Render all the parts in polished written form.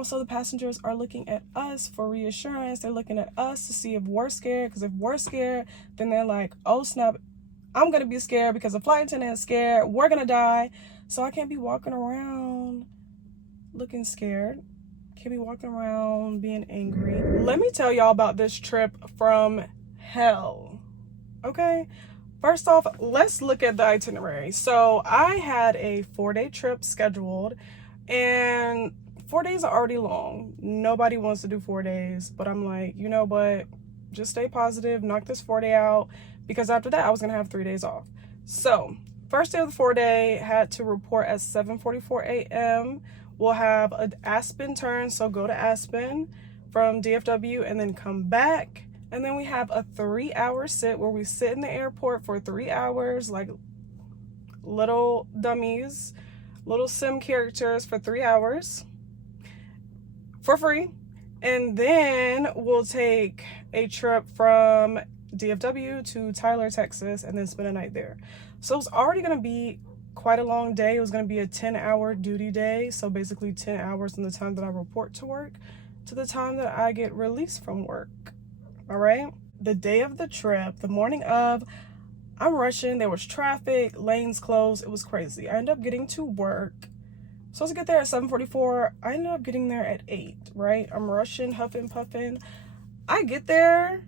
also the passengers are looking at us for reassurance. They're looking at us to see if we're scared, because if we're scared, then they're like, oh snap, I'm gonna be scared because the flight attendant is scared, we're gonna die. So I can't be walking around looking scared. Can't be walking around being angry. Let me tell y'all about this trip from hell. Okay, first off, let's look at the itinerary. So I had a 4-day trip scheduled, and 4 days are already long. Nobody wants to do 4 days, but I'm like, you know what, just stay positive, knock this 4-day out, because after that I was gonna have 3 days off. So first day of the 4-day, had to report at 7:44 a.m. We'll have an Aspen turn, so go to Aspen from DFW and then come back. And then we have a 3-hour sit where we sit in the airport for 3 hours like little dummies, little sim characters for 3 hours for free. And then we'll take a trip from DFW to Tyler, Texas, and then spend a night there. So it's already going to be quite a long day. It was going to be a 10-hour duty day, so basically 10 hours from the time that I report to work to the time that I get released from work. All right, the day of the trip, the morning of, I'm rushing. There was traffic, lanes closed. It was crazy. I ended up getting to work. Supposed to get there at 7:44. I ended up getting there at 8, right? I'm rushing, huffing, puffing. I get there.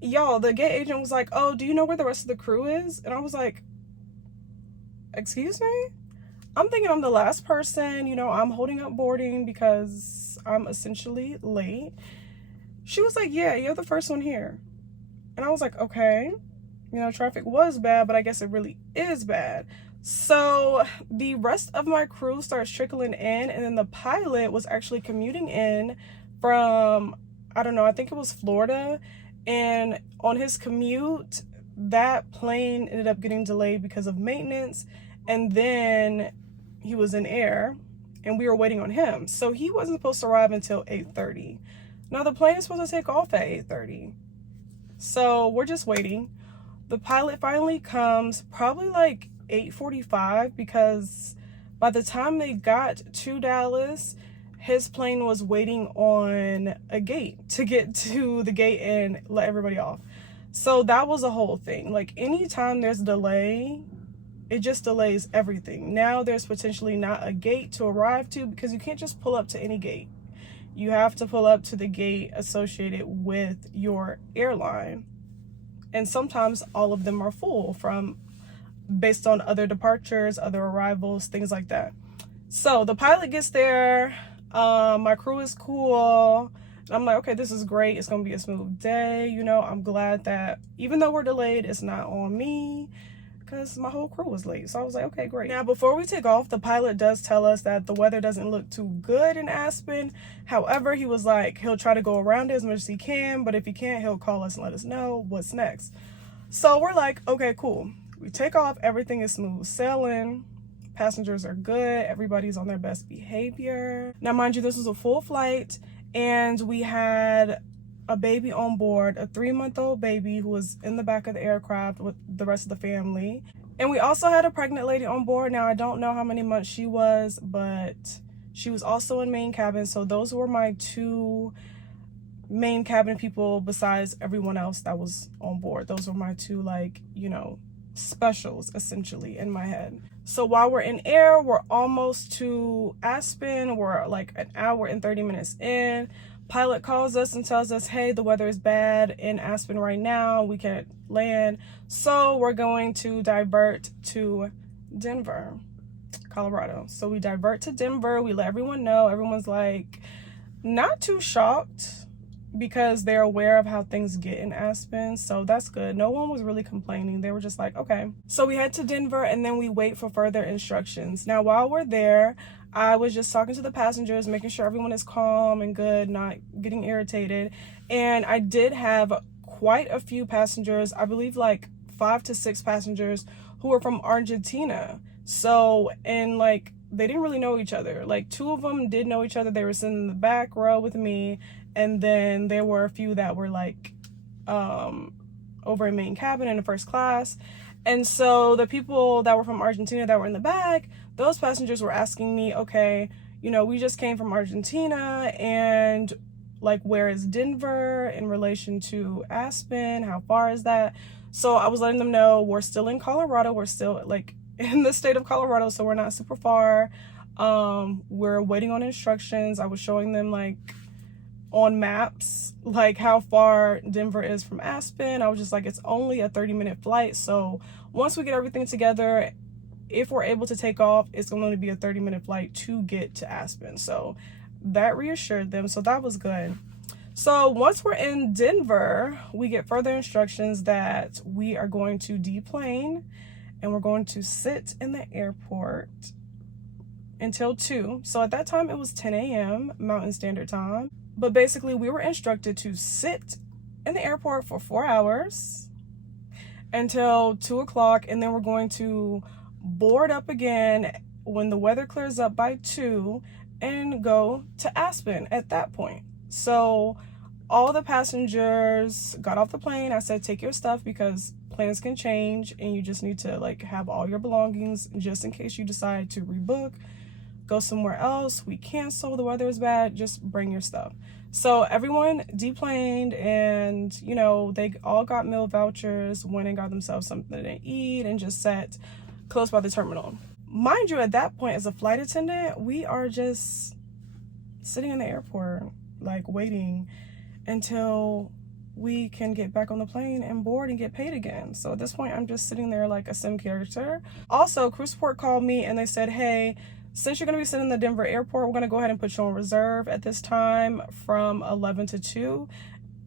Y'all, the gate agent was like, oh, do you know where the rest of the crew is? And I was like, excuse me? I'm thinking I'm the last person, you know, I'm holding up boarding because I'm essentially late. She was like, yeah, you're the first one here. And I was like, okay, you know, traffic was bad, but I guess it really is bad. So the rest of my crew starts trickling in, and then the pilot was actually commuting in from, I don't know, I think it was Florida. And on his commute, that plane ended up getting delayed because of maintenance, and then he was in air and we were waiting on him, so he wasn't supposed to arrive until 8:30. Now the plane is supposed to take off at 8:30, so we're just waiting. The pilot finally comes probably like 8:45, because by the time they got to Dallas, his plane was waiting on a gate to get to the gate and let everybody off. So that was a whole thing. Like, anytime there's a delay, it just delays everything. Now there's potentially not a gate to arrive to, because you can't just pull up to any gate. You have to pull up to the gate associated with your airline. And sometimes all of them are full based on other departures, other arrivals, things like that. So the pilot gets there. My crew is cool. And I'm like, okay, this is great. It's going to be a smooth day. You know, I'm glad that even though we're delayed, it's not on me, because my whole crew was late. So I was like, okay, great. Now, before we take off, the pilot does tell us that the weather doesn't look too good in Aspen. However, he was like, he'll try to go around it as much as he can, but if he can't, he'll call us and let us know what's next. So we're like, okay, cool. We take off. Everything is smooth sailing. Passengers are good. Everybody's on their best behavior. Now, mind you, this was a full flight, and we had a baby on board, a 3-month-old baby who was in the back of the aircraft with the rest of the family. And we also had a pregnant lady on board. Now, I don't know how many months she was, but she was also in main cabin. So those were my 2 main cabin people besides everyone else that was on board. Those were my 2, like, you know, specials essentially in my head. So while we're in air, we're almost to Aspen. We're like an hour and 30 minutes in. Pilot calls us and tells us, hey, the weather is bad in Aspen right now. We can't land. So we're going to divert to Denver, Colorado. So we divert to Denver. We let everyone know. Everyone's like not too shocked, because they're aware of how things get in Aspen. So that's good. No one was really complaining. They were just like, okay. So we head to Denver, and then we wait for further instructions. Now, while we're there, I was just talking to the passengers, making sure everyone is calm and good, not getting irritated. And I did have quite a few passengers, I believe like 5 to 6 passengers, who were from Argentina. So, and like, they didn't really know each other. Like, 2 of them did know each other. They were sitting in the back row with me. And then there were a few that were like over in main cabin in the first class. And so the people that were from Argentina that were in the back, those passengers were asking me, okay, you know, we just came from Argentina, and like, where is Denver in relation to Aspen? How far is that? So I was letting them know we're still in Colorado. We're still like in the state of Colorado, so we're not super far. We're waiting on instructions. I was showing them like on maps like how far Denver is from Aspen. I was just like, it's only a 30-minute flight, so once we get everything together, if we're able to take off, it's going to be a 30-minute flight to get to Aspen. So that reassured them, so that was good. So once we're in Denver, we get further instructions that we are going to deplane and we're going to sit in the airport until 2. So at that time it was 10 a.m. Mountain Standard Time. But basically we were instructed to sit in the airport for 4 hours until 2 o'clock, and then we're going to board up again when the weather clears up by 2 and go to Aspen at that point. So all the passengers got off the plane. I said, take your stuff because plans can change and you just need to like have all your belongings just in case you decide to rebook, go somewhere else, we cancel, the weather is bad, just bring your stuff. So everyone deplaned, and you know, they all got meal vouchers, went and got themselves something to eat and just sat close by the terminal. Mind you, at that point as a flight attendant, we are just sitting in the airport like waiting until we can get back on the plane and board and get paid again. So at this point I'm just sitting there like a sim character. Also, crew support called me and they said, hey, since you're going to be sitting in the Denver airport, we're going to go ahead and put you on reserve at this time from 11 to 2.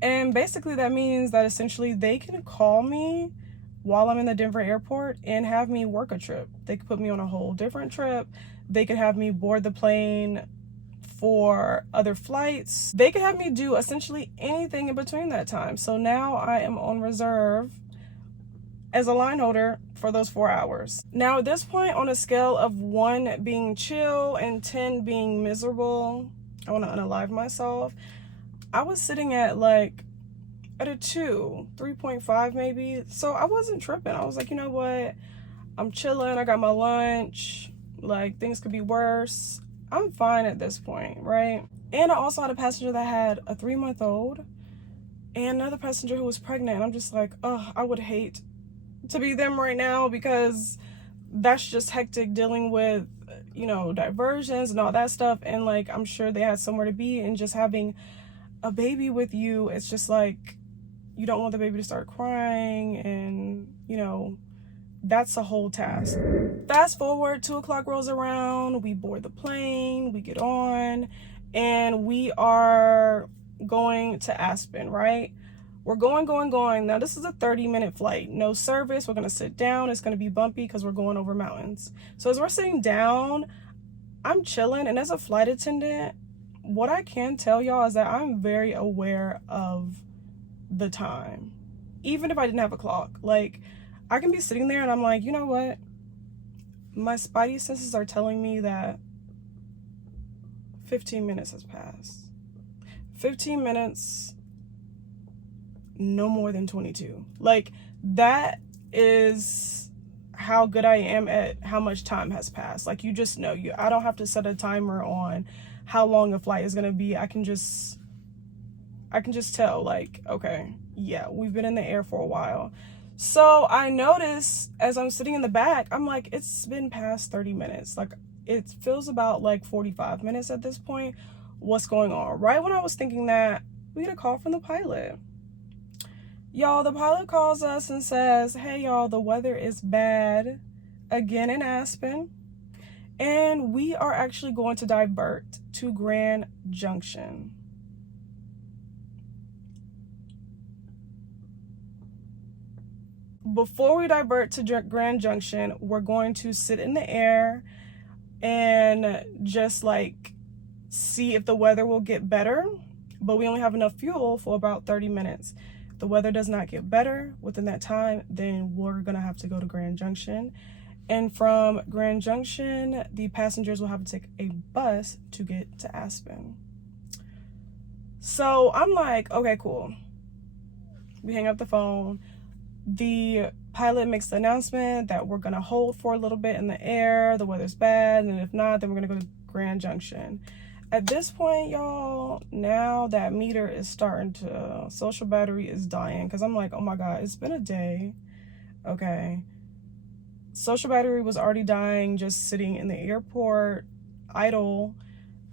And basically that means that essentially they can call me while I'm in the Denver airport and have me work a trip. They could put me on a whole different trip. They could have me board the plane for other flights. They could have me do essentially anything in between that time. So now I am on reserve as a line holder for those 4 hours. Now at this point, on a scale of 1 being chill and 10 being miserable, I want to unalive myself, I was sitting at like at a 2, 3.5 maybe. So I wasn't tripping. I was like, you know what? I'm chilling. I got my lunch. Like, things could be worse. I'm fine at this point, right? And I also had a passenger that had a 3-month-old and another passenger who was pregnant. And I'm just like, oh, I would hate to be them right now because that's just hectic dealing with, you know, diversions and all that stuff. And like, I'm sure they had somewhere to be, and just having a baby with you, it's just like, you don't want the baby to start crying, and you know, that's a whole task. Fast forward, 2 o'clock rolls around, we board the plane, we get on, and we are going to Aspen, right? We're going. Now this is a 30-minute flight, no service. We're gonna sit down. It's gonna be bumpy because we're going over mountains. So as we're sitting down, I'm chilling, and as a flight attendant, what I can tell y'all is that I'm very aware of the time. Even if I didn't have a clock, like, I can be sitting there and I'm like, you know what? My spidey senses are telling me that 15 minutes has passed. 15 minutes, no more than 22. Like, that is how good I am at how much time has passed. Like, you just know. I don't have to set a timer on how long a flight is gonna be. I can just tell, like, okay, yeah, we've been in the air for a while. So I notice as I'm sitting in the back, I'm like, it's been past 30 minutes. Like, it feels about like 45 minutes at this point. What's going on? Right when I was thinking that, we get a call from the pilot. Y'all, the pilot calls us and says, hey y'all, the weather is bad again in Aspen, and we are actually going to divert to Grand Junction. Before we divert to Grand Junction, we're going to sit in the air and just like see if the weather will get better, but we only have enough fuel for about 30 minutes. If the weather does not get better within that time, then we're gonna have to go to Grand Junction, and from Grand Junction the passengers will have to take a bus to get to Aspen. So I'm like, okay, cool. We hang up the phone. The pilot makes the announcement that we're gonna hold for a little bit in the air, the weather's bad, and if not, then we're gonna go to Grand Junction. At this point, y'all, now that meter is starting to, social battery is dying, because I'm like, oh my God, it's been a day. Okay. Social battery was already dying just sitting in the airport, idle.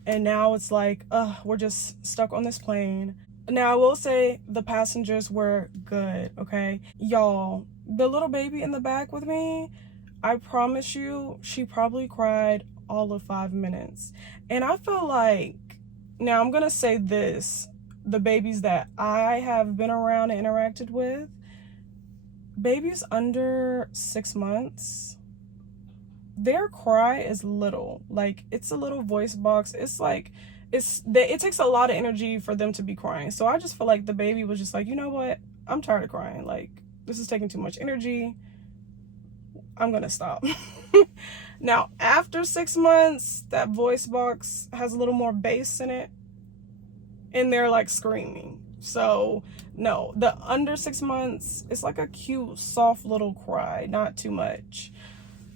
And now it's like, we're just stuck on this plane. Now, I will say the passengers were good, okay? Y'all, the little baby in the back with me, I promise you, she probably cried all of 5 minutes. And I feel like, now I'm gonna say this, the babies that I have been around and interacted with, babies under 6 months, their cry is little. Like, it's a little voice box. It's like, it takes a lot of energy for them to be crying. So I just feel like the baby was just like, you know what? I'm tired of crying. Like, this is taking too much energy. I'm gonna stop. Now, after 6 months, that voice box has a little more bass in it, and they're like screaming. So no, the under 6 months, it's like a cute, soft little cry, not too much.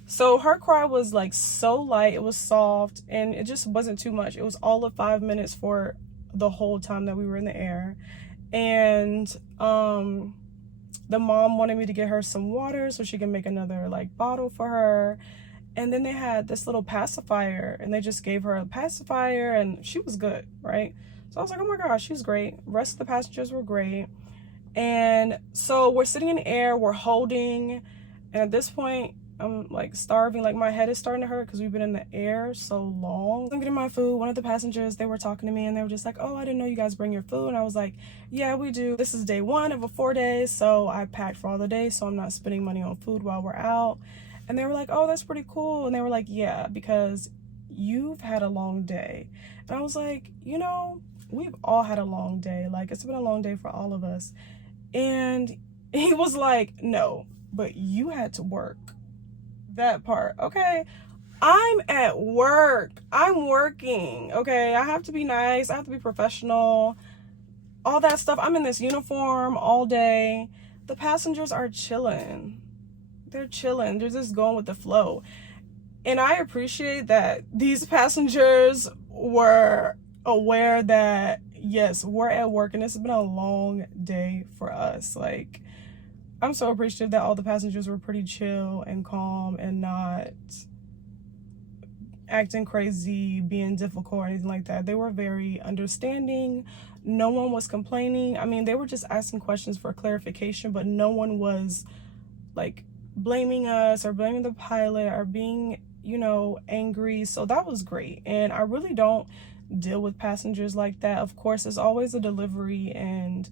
So her cry was like so light, it was soft, and it just wasn't too much. It was all of 5 minutes for the whole time that we were in the air. And the mom wanted me to get her some water so she can make another like bottle for her. And then they had this little pacifier, and they just gave her a pacifier, and she was good, right? So I was like, oh my gosh, she's great. The rest of the passengers were great. And so we're sitting in the air, we're holding, and at this point, I'm like starving, like my head is starting to hurt because we've been in the air so long. I'm getting my food. One of the passengers, they were talking to me, and they were just like, oh, I didn't know you guys bring your food. And I was like, yeah, we do. This is day 1 of a 4 days, so I packed for all the days, so I'm not spending money on food while we're out. And they were like, oh, that's pretty cool. And they were like, yeah, because you've had a long day. And I was like, you know, we've all had a long day. Like, it's been a long day for all of us. And he was like, no, but you had to work. That part, okay? I'm at work. I'm working, okay? I have to be nice. I have to be professional. All that stuff. I'm in this uniform all day. The passengers are chilling. They're chilling. They're just going with the flow. And I appreciate that these passengers were aware that, yes, we're at work and it's been a long day for us. Like, I'm so appreciative that all the passengers were pretty chill and calm and not acting crazy, being difficult or anything like that. They were very understanding. No one was complaining. I mean, they were just asking questions for clarification, but no one was like blaming us or blaming the pilot or being, you know, angry. So that was great. And I really don't deal with passengers like that. Of course, it's always a delivery and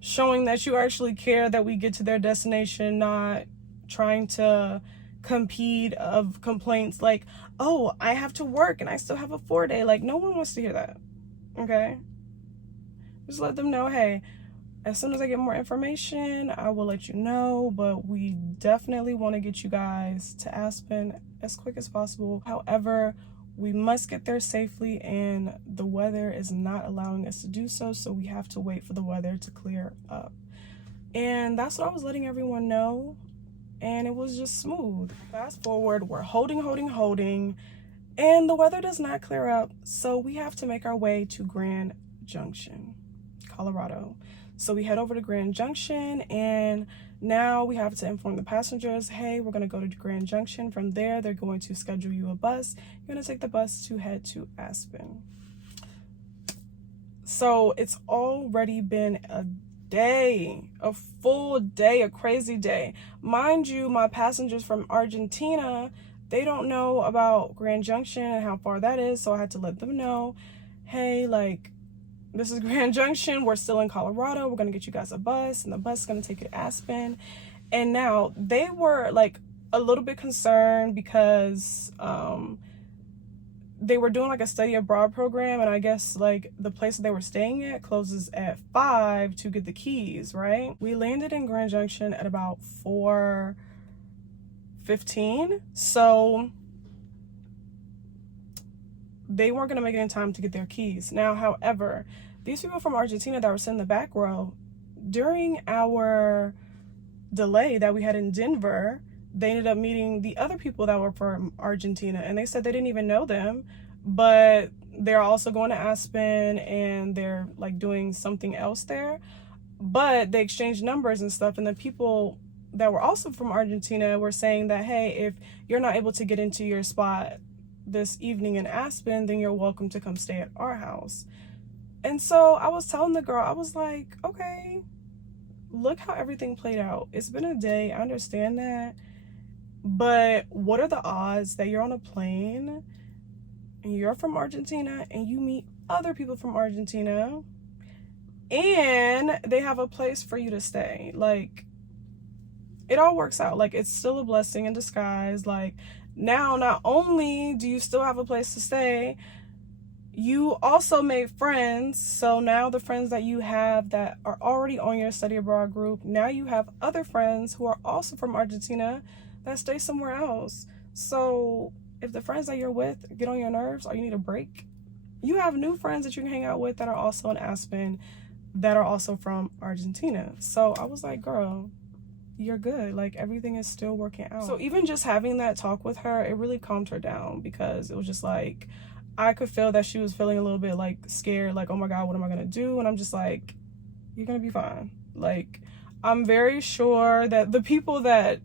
showing that you actually care that we get to their destination, not trying to compete of complaints like, oh, I have to work and I still have a 4 day. Like, no one wants to hear that. Okay? Just let them know, hey, as soon as I get more information, I will let you know, but we definitely want to get you guys to Aspen as quick as possible. However, we must get there safely, and the weather is not allowing us to do so, so we have to wait for the weather to clear up. And that's what I was letting everyone know, and it was just smooth. Fast forward, we're holding, and the weather does not clear up, so we have to make our way to Grand Junction, Colorado. So we head over to Grand Junction, and now we have to inform the passengers, hey, we're going to go to Grand Junction. From there, they're going to schedule you a bus. You're going to take the bus to head to Aspen. So it's already been a day, a full day, a crazy day. Mind you, my passengers from Argentina, they don't know about Grand Junction and how far that is. So I had to let them know, hey, like, this is Grand Junction. We're still in Colorado. We're going to get you guys a bus, and the bus is going to take you to Aspen. And now they were like a little bit concerned because they were doing like a study abroad program, and I guess like the place that they were staying at closes at 5 to get the keys, right? We landed in Grand Junction at about 4:15. So they weren't going to make it in time to get their keys. Now, however, these people from Argentina that were sitting in the back row, during our delay that we had in Denver, they ended up meeting the other people that were from Argentina, and they said they didn't even know them, but they're also going to Aspen and they're like doing something else there. But they exchanged numbers and stuff, and the people that were also from Argentina were saying that, hey, if you're not able to get into your spot this evening in Aspen, then you're welcome to come stay at our house. And so I was telling the girl, I was like, okay, look how everything played out. It's been a day, I understand that, but what are the odds that you're on a plane and you're from Argentina and you meet other people from Argentina and they have a place for you to stay? Like, it all works out. Like, it's still a blessing in disguise. Like, now not only do you still have a place to stay, you also made friends. So now the friends that you have that are already on your study abroad group, now you have other friends who are also from Argentina that stay somewhere else. So if the friends that you're with get on your nerves or you need a break, you have new friends that you can hang out with that are also in Aspen that are also from Argentina. So I was like, girl, you're good. Like, everything is still working out. So even just having that talk with her, it really calmed her down, because it was just like, I could feel that she was feeling a little bit like scared, like, oh my God, what am I gonna do? And I'm just like, you're gonna be fine. Like, I'm very sure that the people that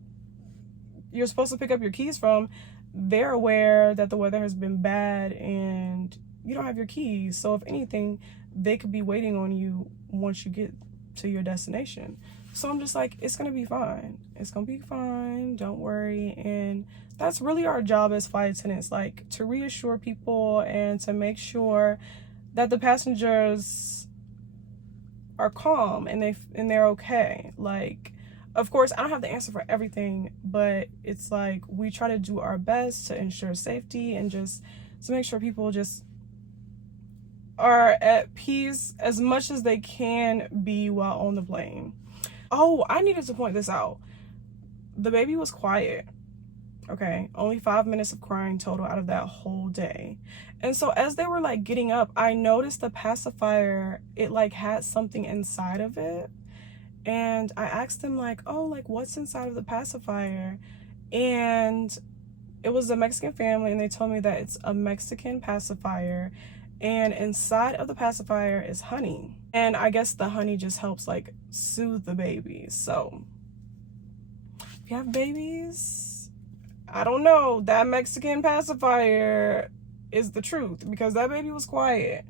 you're supposed to pick up your keys from, they're aware that the weather has been bad and you don't have your keys. So if anything, they could be waiting on you once you get to your destination. So I'm just like, it's gonna be fine. It's gonna be fine, don't worry. And that's really our job as flight attendants, like, to reassure people and to make sure that the passengers are calm and they're okay. Like, of course, I don't have the answer for everything, but it's like, we try to do our best to ensure safety and just to make sure people just are at peace as much as they can be while on the plane. Oh, I needed to point this out. The baby was quiet. Okay, only 5 minutes of crying total out of that whole day. And so as they were like getting up, I noticed the pacifier, it like had something inside of it. And I asked them like, oh, like, what's inside of the pacifier? And it was a Mexican family, and they told me that it's a Mexican pacifier, and inside of the pacifier is honey. And I guess the honey just helps like soothe the baby. So if you have babies, I don't know, that Mexican pacifier is the truth, because that baby was quiet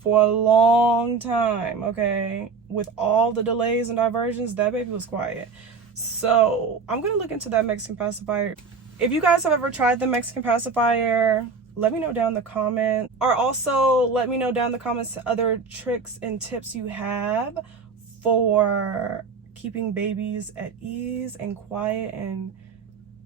for a long time, okay? With all the delays and diversions, that baby was quiet. So I'm gonna look into that Mexican pacifier. If you guys have ever tried the Mexican pacifier, let me know down in the comments. Or also let me know down in the comments other tricks and tips you have for keeping babies at ease and quiet and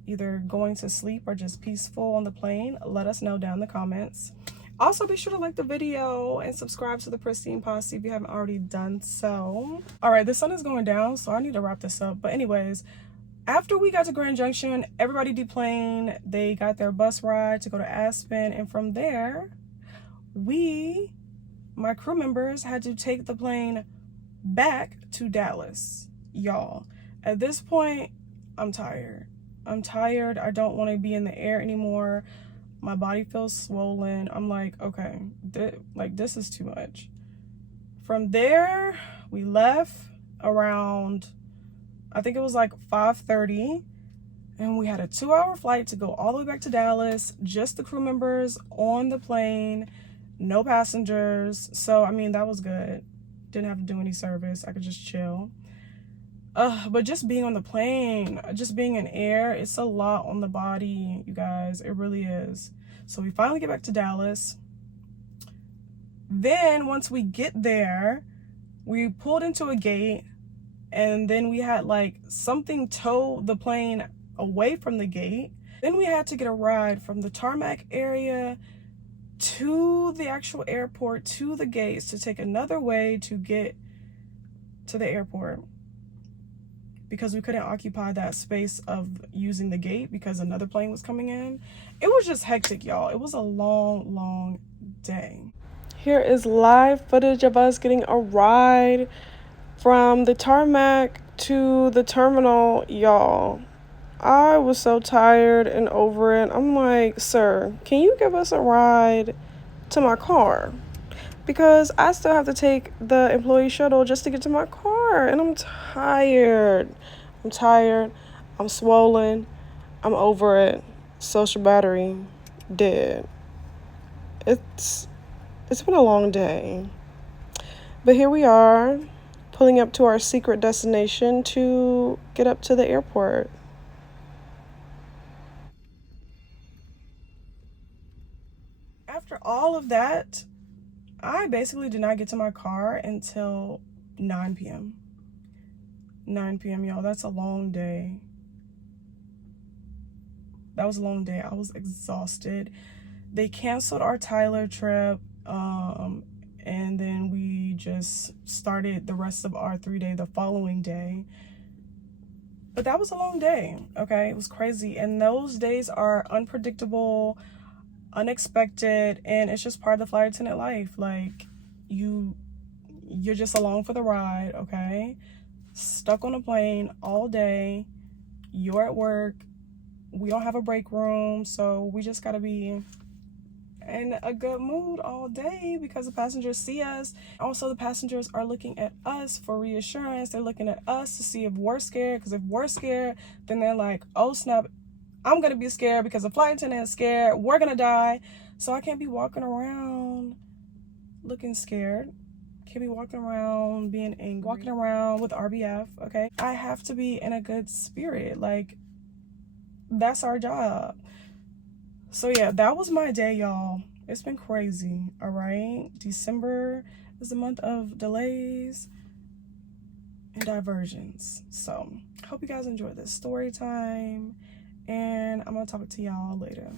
either going to sleep or just peaceful on the plane. Let us know down in the comments. Also, be sure to like the video and subscribe to the Pristine Posse if you haven't already done so. All right, the sun is going down, so I need to wrap this up. But anyways, after we got to Grand Junction, everybody deplaned. They got their bus ride to go to Aspen. And from there, my crew members, had to take the plane back to Dallas. Y'all, at this point, I'm tired. I don't want to be in the air anymore. My body feels swollen. I'm like, okay, this is too much. From there, we left around, I think it was like 5:30, and we had a 2-hour flight to go all the way back to Dallas, just the crew members on the plane, no passengers. So, I mean, that was good. Didn't have to do any service. I could just chill. But just being on the plane, just being in air, it's a lot on the body, you guys. It really is. So we finally get back to Dallas. Then once we get there, we pulled into a gate, and then we had like something tow the plane away from the gate. Then we had to get a ride from the tarmac area to the actual airport, to the gates, to take another way to get to the airport, because we couldn't occupy that space of using the gate because another plane was coming in. It was just hectic, y'all. It was a long day. Here is live footage of us getting a ride from the tarmac to the terminal, y'all. I was so tired and over it. I'm like, sir, can you give us a ride to my car? Because I still have to take the employee shuttle just to get to my car. And I'm tired. I'm tired. I'm swollen. I'm over it. Social battery dead. It's it's been a long day. But here we are, pulling up to our secret destination to get up to the airport. After all of that, I basically did not get to my car until 9 p.m. 9 p.m., y'all. That's a long day. That was a long day. I was exhausted. They canceled our Tyler trip, and then we just started the rest of our 3 day the following day. But that was a long day, okay? It was crazy. And those days are unpredictable, unexpected, and it's just part of the flight attendant life. Like, you're just along for the ride, okay? Stuck on a plane all day. You're at work. We don't have a break room, so we just gotta be in a good mood all day because the passengers see us. Also, the passengers are looking at us for reassurance. They're looking at us to see if we're scared, because if we're scared, then they're like, oh snap, I'm gonna be scared because the flight attendant is scared. We're gonna die. So I can't be walking around looking scared. Can't be walking around being angry, walking around with RBF, okay? I have to be in a good spirit. Like, that's our job. So yeah, that was my day, y'all. It's been crazy, all right? December is the month of delays and diversions. So hope you guys enjoyed this story time, and I'm gonna talk to y'all later.